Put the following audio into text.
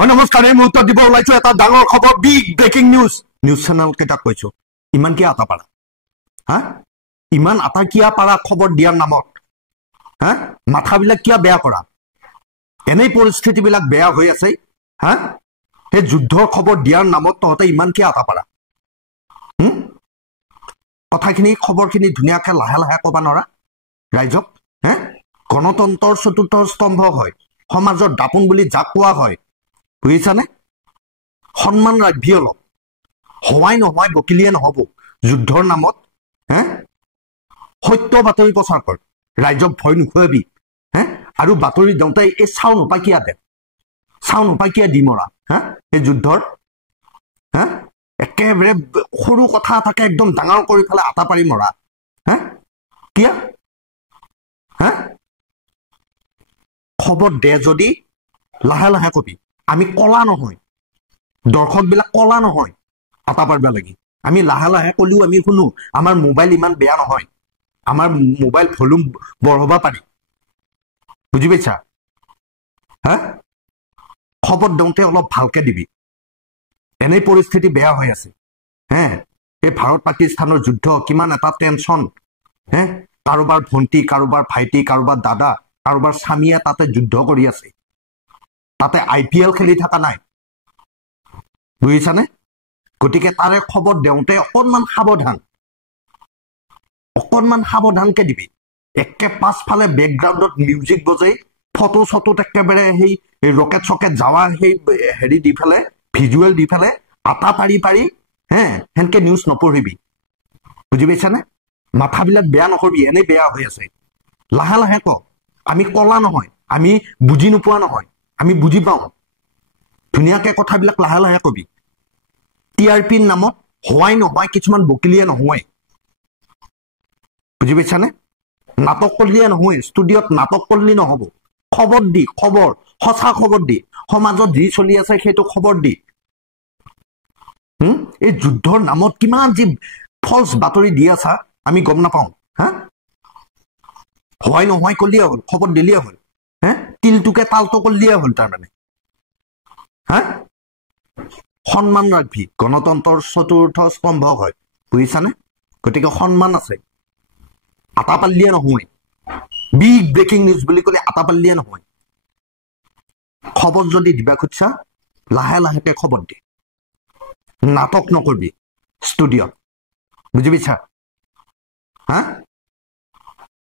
হয় নমস্কাৰ এই মুহূৰ্তত দিব ওলাইছো এটা ডাঙৰ খবৰ বিগ ব্ৰেকিং নিউজ চেনেল কেইটাক কৈছো ইমান কি আটা পাৰা হা ইমান আটা কিয়া পাৰা খবৰ দিয়াৰ নামত হা মাথাবিলাক কিয়া বেয়া কৰা এনে পৰিস্থিতিবিলাক বেয়া হৈ আছে হা এই যুদ্ধৰ খবৰ দিয়াৰ নামত তহতে ইমান কি আটা পাৰা কথাখিনি খবৰখিনি ধুনীয়াকৈ লাহে লাহে ক'বা নৰা ৰাইজক হে গণতন্ত্ৰৰ চতুৰ্থ স্তম্ভ হয় সমাজৰ দাপোন বুলি যাক কোৱা হয় বুজিছানে সন্মান ৰাখবি অলপ হৱাই নহয় বকিলিয়ে নহব যুদ্ধৰ নামত হে সত্য বাতৰি প্ৰচাৰ কৰ ৰাইজক ভয় নুখুৱাবি হে আৰু বাতৰি দিওঁতে এই চাউন উপাকিয়া দে চাউন উপাকিয়া দি মৰা হা এই যুদ্ধৰ হা একেবাৰে সৰু কথা এটাকে একদম ডাঙৰ কৰি পেলাই আটা পাৰি মৰা হা কিয়া হা খবৰ দে যদি লাহে লাহে কবি আমি কলা নহয় দৰ্শকবিলাক কলা নহয় আটা পাৰবা লাগি আমি লাহে লাহে কলিও আমি শুনো আমাৰ মোবাইল ইমান বেয়া নহয় আমাৰ মোবাইল ভলিউম বঢ়াব পাৰি বুজি পাইছা হা খবৰ দিওঁতে অলপ ভালকে দিবি এনে পৰিস্থিতি বেয়া হৈ আছে হে এই ভাৰত পাকিস্তানৰ যুদ্ধ কিমান এটা টেনচন হে কাৰোবাৰ ভণ্টি কাৰোবাৰ ভাইটি কাৰোবাৰ দাদা কাৰোবাৰ স্বামীয়ে তাতে যুদ্ধ কৰি আছে তাতে IPL খেলি থকা নাই বুজিছানে গতিকে তাৰে খবৰ দিওঁতে অকণমান সাৱধানকে দিবি একে পাছফালে বেকগ্ৰাউণ্ডত মিউজিক বজাই ফটো চটোত একেবাৰে সেই ৰকেট চকেট যাৱা সেই হেৰি দি ফেলে ভিজুৱেল দি ফেলে আটা পাৰি পাৰি হে সেনকে নিউজ নপঢ়িবি বুজি পাইছানে মাথাবিলাক বেয়া নকৰিবি এনেই বেয়া হৈ আছে লাহে লাহে ক আমি কলা নহয় আমি বুজি নোপোৱা নহয় আমি বুজি পাওঁ ধুনীয়াকে কথাবিলাক লাহে লাহে কবি TRPৰ নামত হৱাই নহয় কিছুমান বকিলিয়ে নহয় বুজি পাইছানে নাটক কৰিলে নহয় ষ্টুডিঅ'ত নাটক কৰিলে নহব খবৰ দি খবৰ সঁচা খবৰ দি সমাজত যি চলি আছে সেইটো খবৰ দি এই যুদ্ধৰ নামত কিমান যি ফলছ বাতৰি দি আছা আমি গম নাপাওঁ হা হৱাই নহয় কৰিলে হ'ল খবৰ দিলে হ'ল হে তিলটোকে তালটো কৰিলে হ'ল তাৰমানে হা সন্মান ৰাখবি গণতন্ত্ৰৰ চতুৰ্থ স্তম্ভ হয় বুজিছানে গতিকে সন্মান আছে আটা পাল্লিয়ে নহয় বিগ ব্ৰেকিং নিউজ বুলি ক'লে আটা পাল্লিয়ে নহয় খবৰ যদি দিবা খুজিছা লাহে লাহেকে খবৰ দি নাটক নকৰিবি ষ্টুডিঅ'ত বুজি পাইছা হা